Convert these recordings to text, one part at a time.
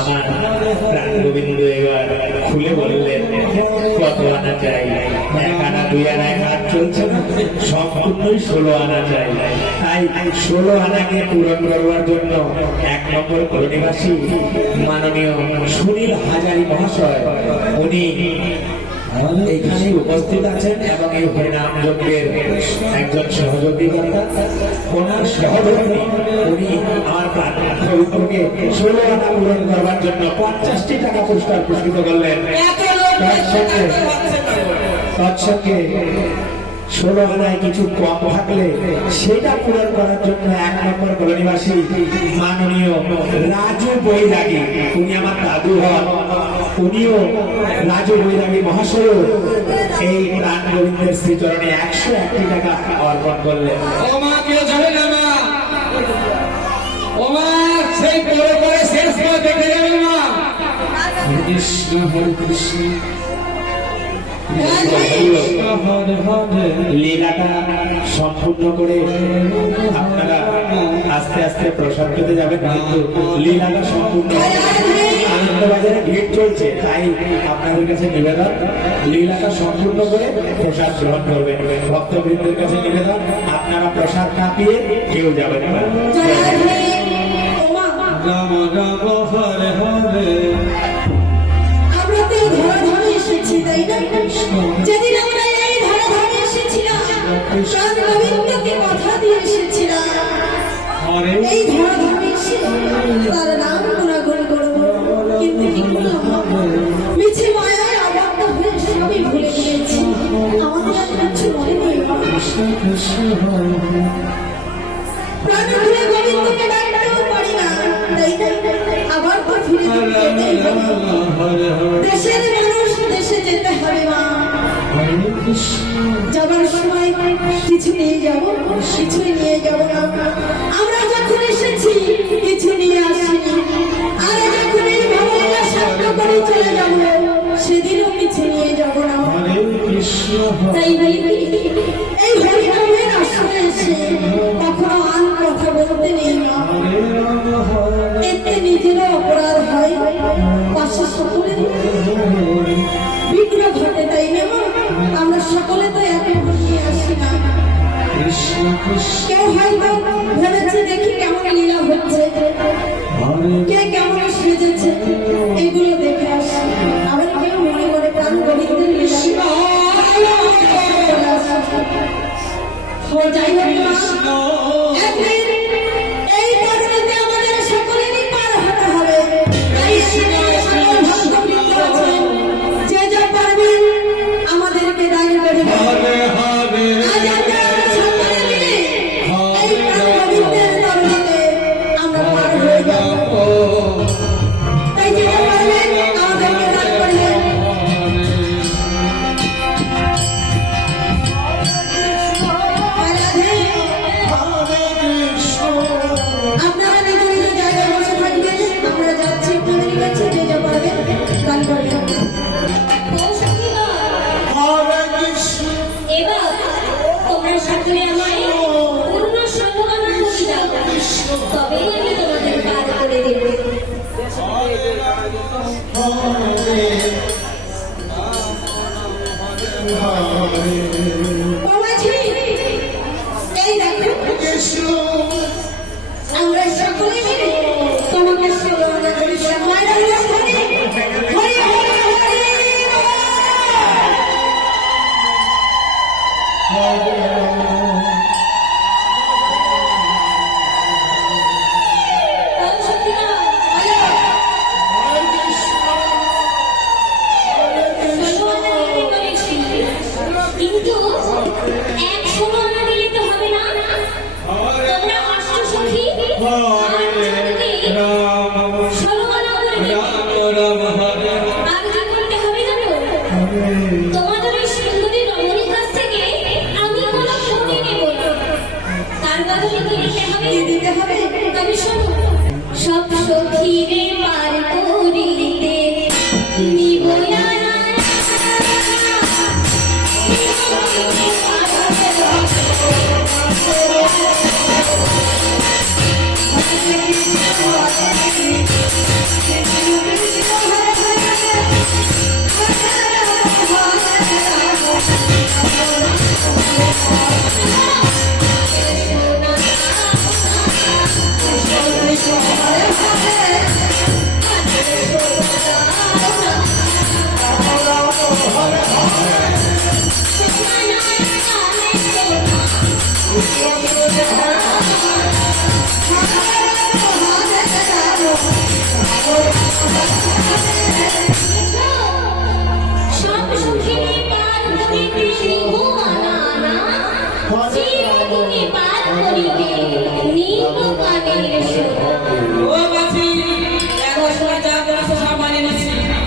আমার প্রাণ গোবিন্দ আনা চাই না? সম্পূর্ণই ষোলো আনা চাই পূরণ করবার জন্য এক নম্বর কলোনিবাসী মাননীয় সুনীল হাজারি মহাশয়, উনি এখানে উপস্থিত আছেন এবং এই হরিনাম যজ্ঞের একজন সহযোগী কর্তা। ওনার সহযোগী উনি আমার প্রাণকে ষোলো আনা পূরণ করবার জন্য পঞ্চাশটি টাকা পুরস্কার পুরস্কৃত করলেন। তৎসঙ্গে তৎসঙ্গে ষোলো আনায় কিছু কম থাকলে সেটা পূরণ করার জন্য এক নম্বর কলোনিবাসী মাননীয় রাজু বৈরাগী। উনি আমার দাদু হন। উনিও রাজু বৈরাগী মহাশয়। এই প্রাণ গোবিন্দের শ্রীচরণে একশো একটি টাকা অর্পণ করলেন। সেই পরে শেষ করে দেখে যাবে মা। কৃষ্ণ হরে কৃষ্ণ। লীলাটা সম্পূর্ণ করে আপনারা আস্তে আস্তে প্রসাদ পেতে যাবেন, কিন্তু লীলাটা সম্পূর্ণ আনন্দবাজারে ভিড় চলছে, তাই আপনাদের কাছে নিবেদন, লীলাটা সম্পূর্ণ করে প্রসাদ গ্রহণ করবেন। ভক্তবৃন্দের কাছে নিবেদন, আপনারা প্রসাদ না পেয়ে কেউ যাবেন রাম রাম হরে হরে আমরা তো ধরা ধরে এসেছি তাই না যেদিন আমরা এই ধরা ধরে এসেছিলাম প্রাণ গোবিন্দকে কথা দিয়ে এসেছিলাম। এই ধরা ধরে এসে তার নাম গুণাগুণ করব কিন্তু কি করলাম মিছে মায়ায় আবদ্ধ হয়ে সবই ভুলে গিয়েছি। আমাদের আর কিছু মনে নেই। কৃষ্ণ কৃষ্ণ হরে হরে প্রাণ ঘুরে গোবিন্দকে ডাকতেও পারি না। তাই না আবার তো ফিরে দেশের যাবার সময় কিছু নিয়ে যাব কিছুই নিয়ে যাব না। আমরা যখন এসেছি কিছু নিয়ে আসিনি। আর যখন এই ভাবনা সাধ্য করে চলে যাব সেদিনও কিছু নিয়ে যাব না। তাই বলি ও যাই হোক দিতে হবে সব সখী পার্ক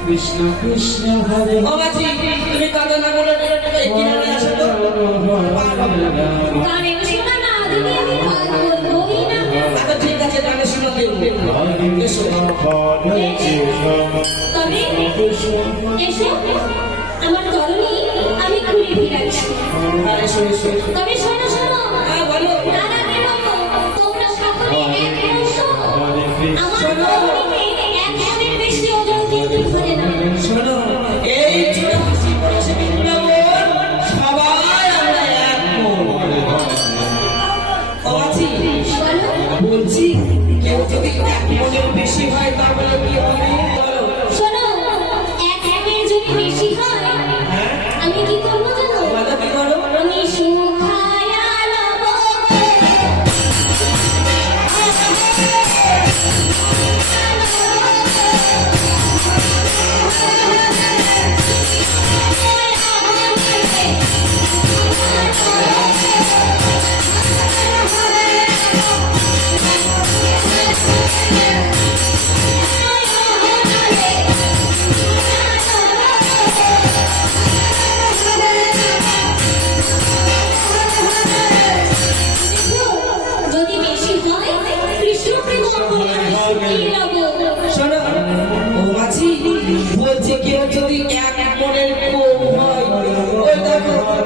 কৃষ্ণ কৃষ্ণ হরে তুমি কাদো না বলে কিনারে আসো তো ঠিক আছে তাহলে শুনো দেব কৃষ্ণ আমার তবে শোনো শোনো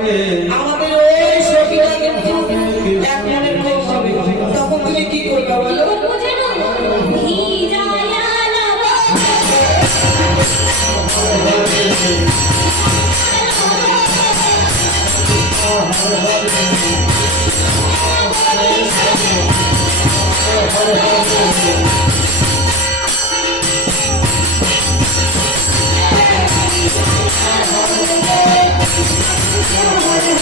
Amen. Amen.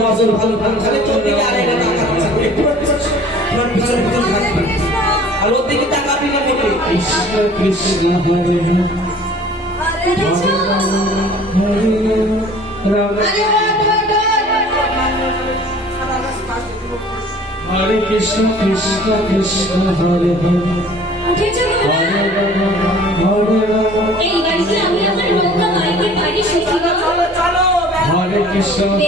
নজর ভালো খালি তোর দিকে আর এটা আর ওর দিকে তাকাবি না কৃষ্ণ কৃষ্ণ হরে হরে হরে কৃষ্ণ কৃষ্ণ কৃষ্ণ হরে হরে que são.